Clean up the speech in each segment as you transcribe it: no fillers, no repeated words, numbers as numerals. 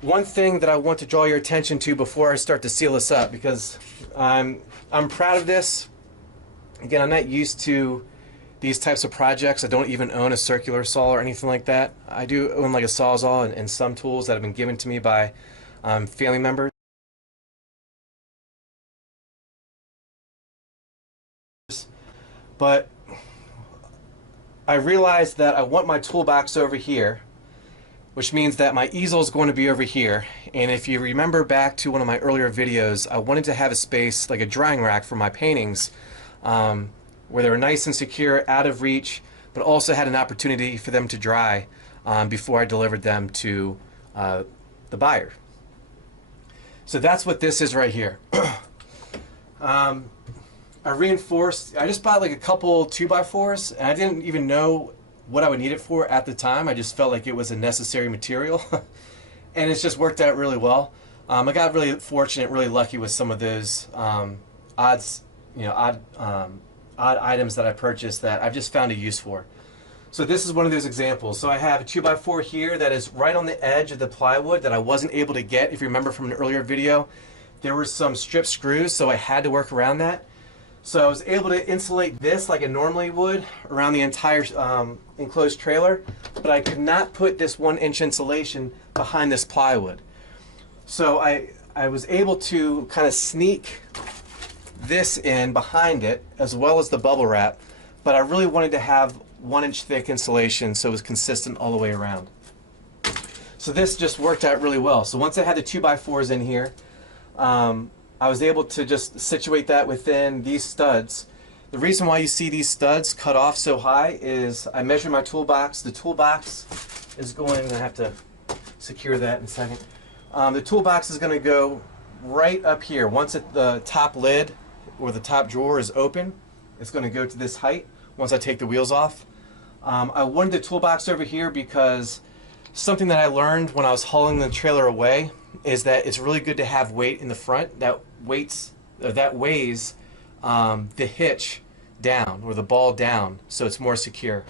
one thing that I want to draw your attention to before I start to seal this up, because I'm proud of this. Again, I'm not used to these types of projects. I don't even own a circular saw or anything like that. I do own like a Sawzall and some tools that have been given to me by family members. But I realized that I want my toolbox over here, which means that my easel is going to be over here. And if you remember back to one of my earlier videos, I wanted to have a space like a drying rack for my paintings, where they were nice and secure, out of reach, but also had an opportunity for them to dry before I delivered them to the buyer. So that's what this is right here. I just bought like a couple 2x4s, and I didn't even know what I would need it for at the time. I just felt like it was a necessary material. And it's just worked out really well. I got really fortunate, really lucky with some of those odd items that I purchased that I've just found a use for. So this is one of those examples. So I have a 2x4 here that is right on the edge of the plywood that I wasn't able to get. If you remember from an earlier video, there were some strip screws, so I had to work around that. So I was able to insulate this like I normally would around the entire enclosed trailer, but I could not put this 1-inch insulation behind this plywood. So I was able to kind of sneak this in behind it, as well as the bubble wrap, but I really wanted to have 1-inch thick insulation so it was consistent all the way around. So this just worked out really well. So once I had the 2x4s in here, I was able to just situate that within these studs. The reason why you see these studs cut off so high is I measured my toolbox. The toolbox is going, I have to secure that in a second. The toolbox is going to go right up here. Once the top lid or the top drawer is open, it's going to go to this height once I take the wheels off. I wanted the toolbox over here because something that I learned when I was hauling the trailer away is that it's really good to have weight in the front that weighs the hitch down, or the ball down, so it's more secure,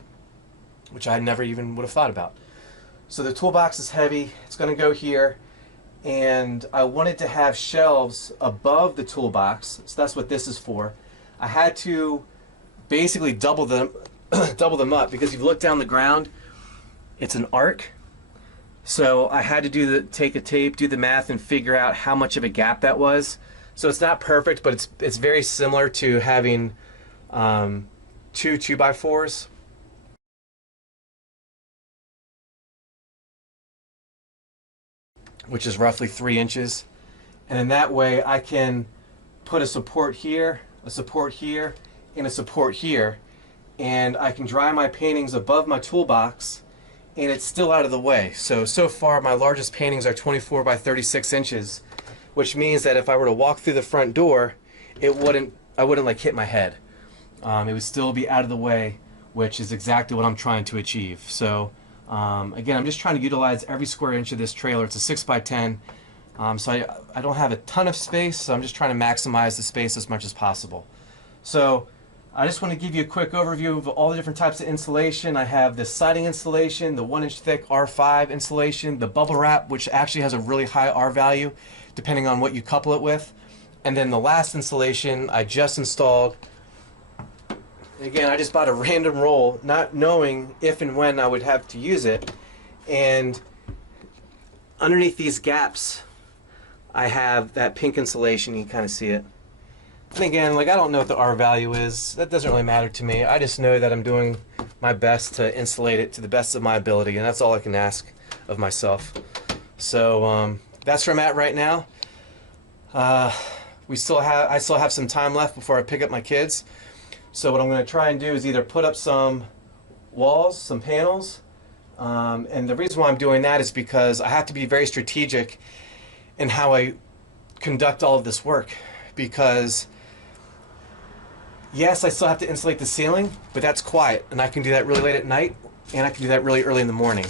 which I never even would have thought about. So the toolbox is heavy, it's going to go here, and I wanted to have shelves above the toolbox, so that's what this is for. I had to basically double them up, because if you look down the ground, it's an arc. So I had to take a tape, do the math, and figure out how much of a gap that was. So it's not perfect, but it's very similar to having two 2x4s. Which is roughly 3 inches. And in that way I can put a support here, a support here, and a support here. And I can dry my paintings above my toolbox, and it's still out of the way. So far my largest paintings are 24 by 36 inches, which means that if I were to walk through the front door, I wouldn't like hit my head. It would still be out of the way, which is exactly what I'm trying to achieve. So again, I'm just trying to utilize every square inch of this trailer. It's a 6x10, so I don't have a ton of space, so I'm just trying to maximize the space as much as possible. So I just want to give you a quick overview of all the different types of insulation. I have the siding insulation, the 1-inch thick R5 insulation, the bubble wrap, which actually has a really high R value depending on what you couple it with. And then the last insulation I just installed. Again, I just bought a random roll, not knowing if and when I would have to use it. And underneath these gaps, I have that pink insulation. You can kind of see it. And again, like, I don't know what the R value is. That doesn't really matter to me. I just know that I'm doing my best to insulate it to the best of my ability, and that's all I can ask of myself. So that's where I'm at right now. I still have some time left before I pick up my kids. So what I'm going to try and do is either put up some walls, some panels, and the reason why I'm doing that is because I have to be very strategic in how I conduct all of this work, because yes, I still have to insulate the ceiling, but that's quiet, and I can do that really late at night, and I can do that really early in the morning.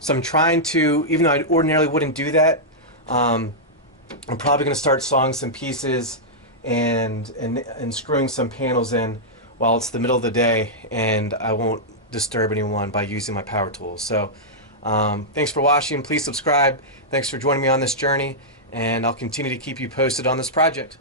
So I'm trying to, even though I ordinarily wouldn't do that, I'm probably going to start sawing some pieces and screwing some panels in while it's the middle of the day, and I won't disturb anyone by using my power tools. So Thanks for watching. Please subscribe. Thanks for joining me on this journey, and I'll continue to keep you posted on this project.